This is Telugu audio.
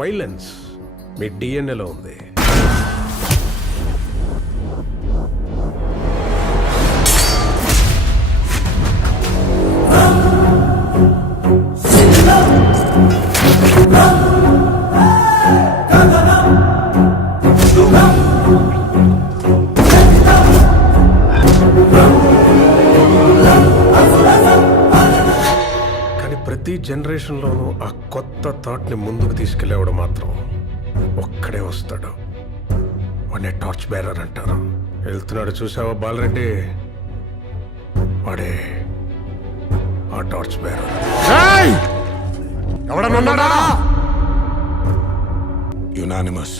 వైలెన్స్ మీ డిఎన్ఏలో ఉంది. కానీ ప్రతి జనరేషన్లోనూ ఆ కొత్త థాట్ని ముందుకు తీసుకెళ్ళేవాడు మాత్రం ఒక్కడే వస్తాడు. వాడిని టార్చ్ బేరర్ అంటారు. వెళ్తున్నాడు చూసావా బాలరెడ్డి, వాడే ఆ టార్చ్ బేరర్. ఎవడన్నాడా? యునానిమస్